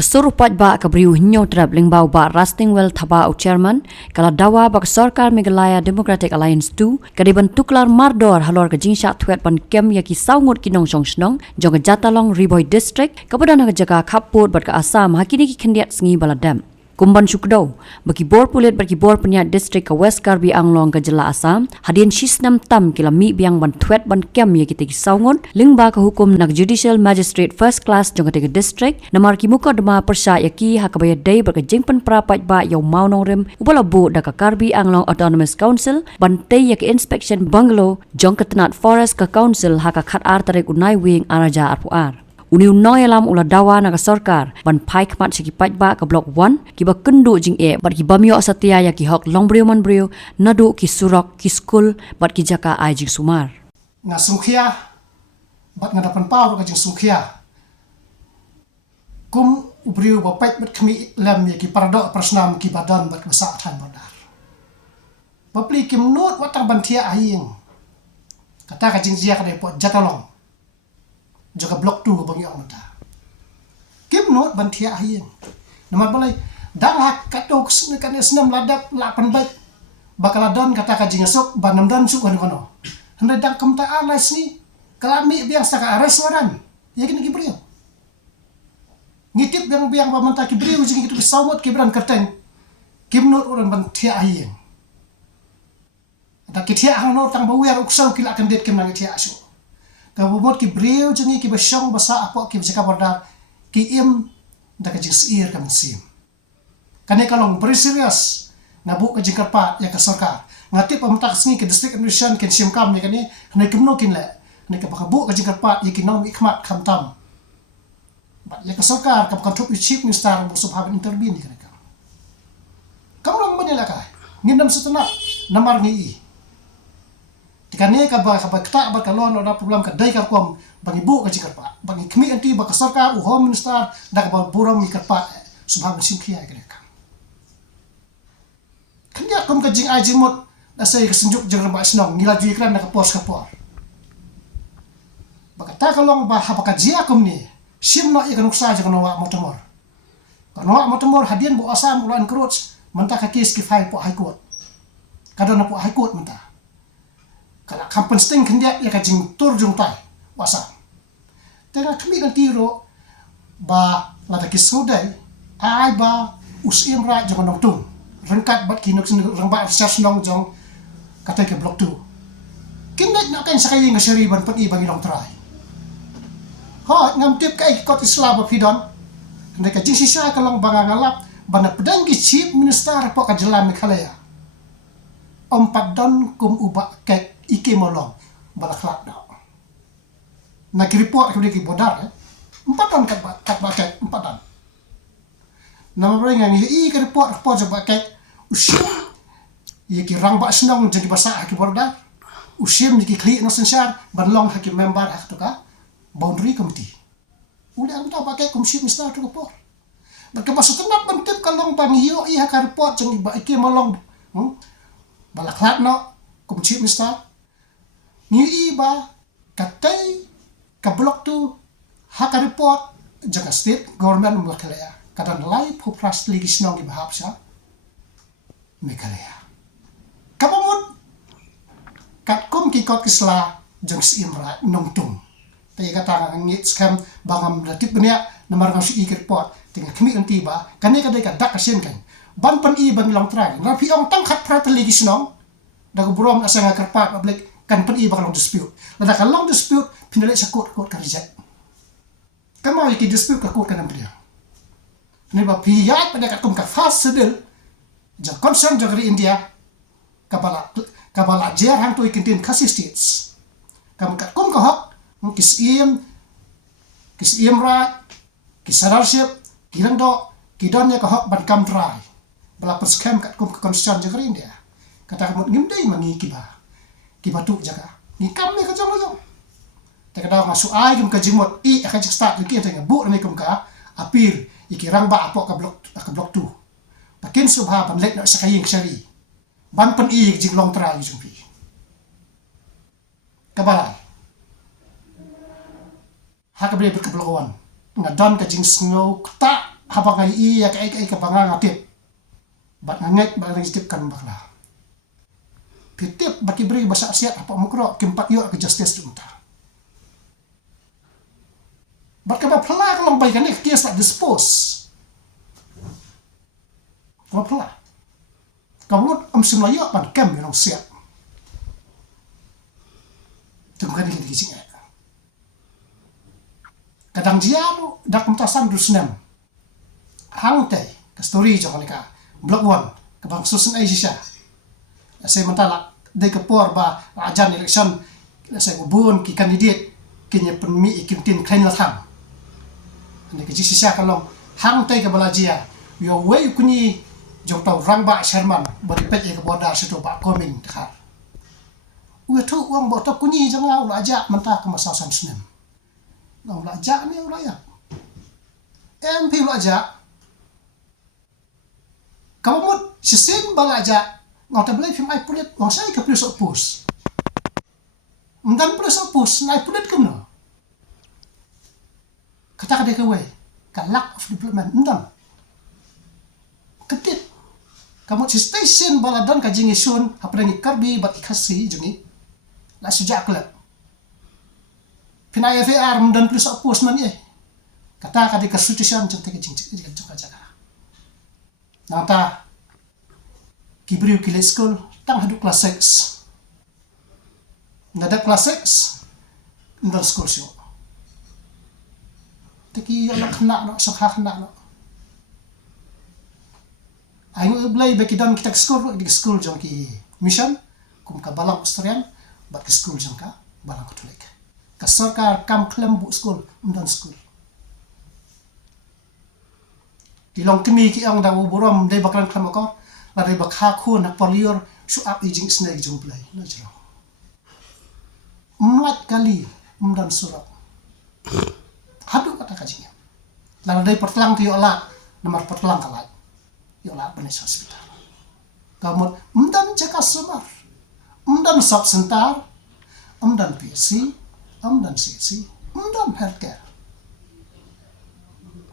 Kesuruh pat ba kabriu hinyo traveling bau ba Rusting Well thaba u chairman kala dawa ba Sarkar Meghalaya Democratic Alliance 2 kadiban tuklar mardor halor ka jingsha thwet ban kem ya ki saungut kinong songsnong jong jatalong Riboy district kapadana ka jaga khaput bat ka Assam hakini ki khendiat sngi baladam Kumban Shukdo, bagi bor pulit bagi bor penyak distrik ke West Karbi Anglong ke Jela Assam, hadian sisnam tam kila mi biang ban thuet ban kem ya kita ki saungon, lingba ke hukum nak Judicial Magistrate First Class jong ke distrik, namar ki muka dema persya ya ki hakabaya day berke jingpen prapat ba yau maunong rem, ubala bu dak Karbi Anglong Autonomous Council, ban tay ya ki inspection bungalow jong ke tenat forest ke council haka khat ar tarik unai wing araja arpuar. Uniu noy alam ula dawa naga Sarkar ban pai kmat siki ba ke blok 1 kiba kendu jing bat ki bamyo asatya ya ki hok longbrio man brio nadu ki surok ki skul bat ki jaka ai jing sumar nga sungkhia bat nga dapan pau ka jing sungkhia kum ubrio ba pai bat khmi lam ya ki paradok prasnam ki badan bat masa than badar papli kim not watang bantia aing kata ka jing jia ka depot jatalong jaga blok 2 bang yang mata kim not bantia aing nama balai dalak katok kan senam ladap 8 bat bakaladon kata ka jing sok banam dan suk kono hendak dak kem ta alas ni kalami biang saka ares waran ya kini kibriu ngitip biang pamanta kibriu jing itu sawot kibran kerten kim not orang bantia aing ada kitia ang not tang bawer uksau kila akan det kim nang kitia asu kabubot ki breu jengi ki basyong basa apo ki jaka bordar ki im da ka jingsiir kam sim kane kalong very serious nabu ka jingkarpa ya ka Sarkar ngati pamtak sngi ke district administration ken sim kam ne kane ne kimno kin le ne ka bakabu ka jingkarpa ya ki nong ikmat kam tam ba ya ka Sarkar ka control chief minister bu subhab intervene ni kane kam long manila ka ngindam setena namar ni Tikane ka ba kta ba kalon ada problem ka dai ka kom bang ibu ka jikarpa bang kmi anti ba ka Sarkar u home minister da ka buram ni karpa subhab simkhia ka ka kanya kom ka jing ajimot da sai ka senjuk jeng ba snong ngila ji kran da ka pos ka por ba ka ta kalong ba ha ba ka jia kom ni sim no ikan uksa jeng no wa motomor ka no wa motomor hadian bu Assam ulan krots menta ka kes ki file po high court kadona po high court menta kala kampen sting kendia ya kajing tur jung tai wasa tera kami kan tiro ba lada kisudai ai ba usim ra jong nong tung rengkat bat kinok sin rengba research nong jong kata ke blok 2 kindak nak kan sakai ngaseri ban pati bagi nong trai ho ngam tip kai kot islam ba pidon ndai ka jing sisa kalong banga ngalap bana pedang ki chief minister po ka jelam Meghalaya ompat don kum uba kek ike molong balaklat dah. Nak report ke dia bodar ya. 4 tahun kat bakat 4 tahun. Nama orang yang ke report coba kek usim ye ki rang ba senang jadi bahasa ke bodar. Usim ki klik no sensar banlong hakim member hak tu ka boundary committee. Udah ang tahu pakai komisi minister tu report. Berkebasa tenat bentip kalong pangiyo iya ka report jadi ba ike molong. Balaklat no komisi minister ni iba katai ka blok tu haka report jaga state government Meghalaya kadang lai pupras lagi senang di bahasa Meghalaya kapamut kat kum ki kot kisla jeng simra nongtung tay kata ngit scam bangam latip benya namar ngasi report tinggal kemi nanti ba kane kadai ka dak kasien kan ban pan i bang long trai rapi ong tang khat prat lagi senang dagu burom asanga karpat public kan pergi bakal dispute. Lada kalau dispute, pindah sa court ka reject. Kamu iki dispute ka court kan dia. Ni ba pihak pada kat kum ka fast sedel. Ja concern jagri India kabala jer hang tu ikin kasi states. Kamu kat kum ka hok kisiem ra kisarship kirando kidonnya ka hok ban kam try. Bala scam kat kum ka concern jagri India. Kata kamu ngimdai mangi kiba. Kibatuk jaga ni kami ka jong lojong ta kada masuk ai kum ka jimot I ka start ki ta bu ni kum ka apir ikirang ba apo ka blok 2 pakin subha ban lek na sakaying sari ban pen I jing long try jumpi kabalai haka bre ka blok 1 ngadon ka jing snow ta habang ai ya kai ka bangang atip bat ngangek ba kan bakla pitip baki beri basa siat apa mukro kimpat yo ke justice junta bat ka ba phala ka long bai kan kes la dispose ka phala kamu simlayo ban kem yo siat tungkan ni kisi kadang jiaru dak mutasan dusnem hang tay ka story jo ka block 1 ka bang susun ai sisa saya mentala de ka por ba ajan election saya ubun ki kandidat kinya penmi ikintin kain la thang ni ka sisa ka long hang tay ka balajia yo way kuni jong tau rang ba sherman bari pet ka boda situ ba coming kha u tu wang bo to kuni janga ula aja menta ka masasan snem Nang lajak ni orang ya. MP lajak. Kamu mut sistem balajak. Ngau tak boleh film ai pulit. Wang saya ke pulis opus. Dan pulis opus nai pulit ke mana? Kata dia kewe. Kan lack of development. Entah. Ketit. Kamu station baladan kajing isun. Apa ni karbi bat ikasi jungi. Lah sejak kelak. Pinai FAR dan plus opus man kata kadi constitution jeng jaga nanta kibriu kile school tang hadu class 6 nada class 6 ndal school syo teki ala khna no sakha khna no ayo blay bekidan kita di school jong ki mission kum ka balang australian bat ki school jong ka balang katolik ka sarkar kam klem bu school undan school tilong kemi ki ang daw buram dai baklan klem ko la dai bakha khu na polior su up aging snake jong play no jero mat kali undan surat hadu kata kajinya la dai pertelang ti ola nomor pertelang kalat yola benes hospital kamu undan cekas semar undan sub sentar undan PC dan sisi, dan healthcare,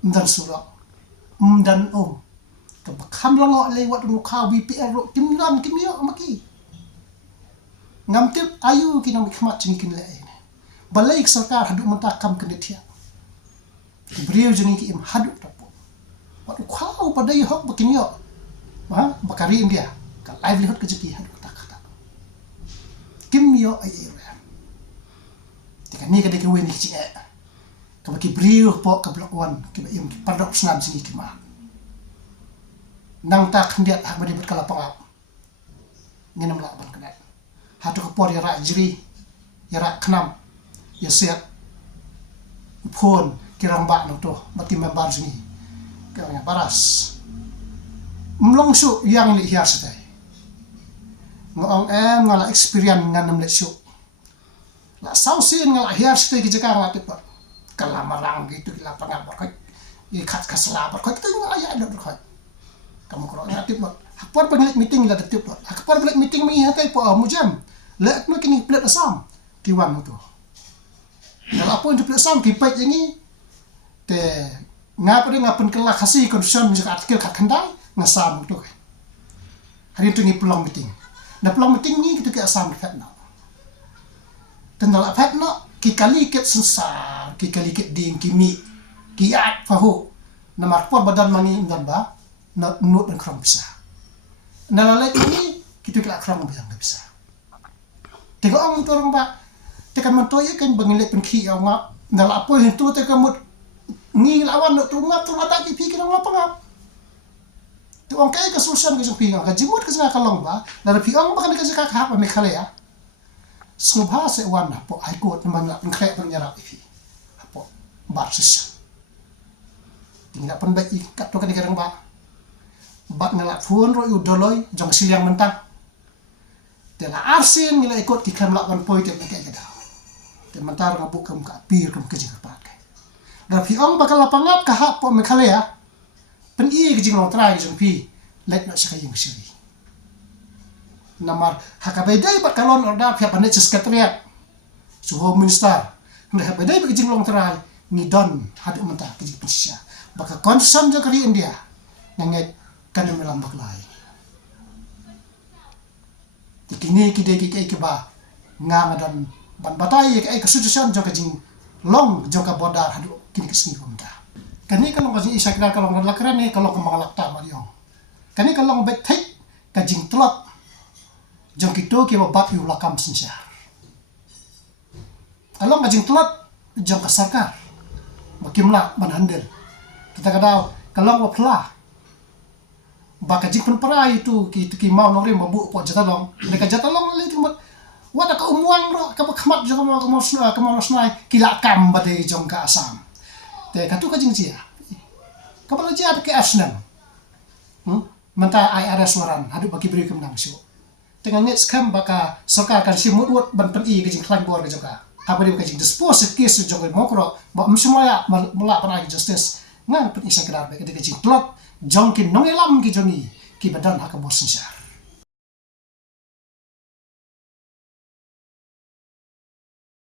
dan surat, dan kebakam langok lewat nukau BPL ro timdan kimia maki. Ngamtip ayu kinang khmat jengkin le ini. Balai sarkar hadu mentakam kenetia. Beliau jengi ki im hadu tapu. Wat kau padai hok bakinyo. Bakari India. Ka livelihood kejeki hadu kata. Kimio ai ni kada ke wen ki ka baki brio po ka block 1 ki im padok snam sini ki ma nang tak hendiat hak badi bet kala pangap nginam la ban kana hatu ko por ya ra jiri ya ra khnam ya set phone kirang ba no to mati member sini ka baras mlong su yang li hiar satai ngong ngala experience nganam le su la sausin ngala hiar stai ki jaka ngati pa kalamarang gitu di lapangan berkat i khat kasla berkat tu aya ada berkat kamu kalau ngati pa hakpar paglik meeting la datip pa hakpar paglik meeting mi hatai pa mujam lek no kini plat asam tiwan mo to dala po into plat asam ki pai yangi te ngapa ngapen kala khasi condition jaka artikel khat khandai ngasam to hari tu ngi pulang meeting na pulang meeting ni kita ke asam khat na tendal apet no ki kali ket sensar ki kali ket ding kimi ki at fahu na marpor badan mangi indan ba na nut dan kram bisa na lalai ini kita kela kram biang bisa tengok ang torong ba tekan mantoy kan bangilet pen ki ang na lapo hintu te kamut ngi lawan no tungap tu ata ki pikir ang lapangap tu ang kay kasusan ki pinga ka jimut ka sa kalong ba na piang ba kan ka sa ka pa me khalea Subha se wana po ai kot naman la ngkhe pang nyara ifi apo bar sis tingna pon bai kat to kan kadang ba bat ngala phone ro yu doloi jong silyang mentang tela arsin ngila ikot ki kan la ban point te ke kada te mentar ngabuk kam ka pir kam ke jing pat kai da fi ong bakal lapangap ka ha po me khale ya pen i ke jing lo trai jong pi let na sa kayeng siri namar hakabedai bakalon orda pihak panet sekretariat su home minister nda habedai be jing long trai ngidon hadu mentah kiji pensya baka concern jo kari India nangai kan melam baklai tikini kide ki ba ngang dan ban batai ke constitution jo kajing long jo ka bodar hadu kini kesni mentah kani kalau kajing isa kira kalau ngalakran ni kalau kemangalakta mariong kani kalau bet thai kajing telot jo kito ki ba yu lakam sinsya kalau kajing telot jo ka sarkar makimla manhandel kita kadau kalau wapla baka jikun para itu ki mau nori mabu po jatalong mereka jatalong le timot wada ka umuang ro ka khamat jo ka mo snai kila kam bade jong ka asam te katu ka jingcia ka bala jia ke asnan manta IRS waran hadu baki beri kemnang sio tengah net skam baka sarkar kan simut wot ban pen i ka jing klan bor ka joka kabari ka jing dispose case jo ka mokro ba msumaya mula para justice ngang pen isa kadar ba ka jing plot jongkin nongelam ki jongi ki badan haka bosin syar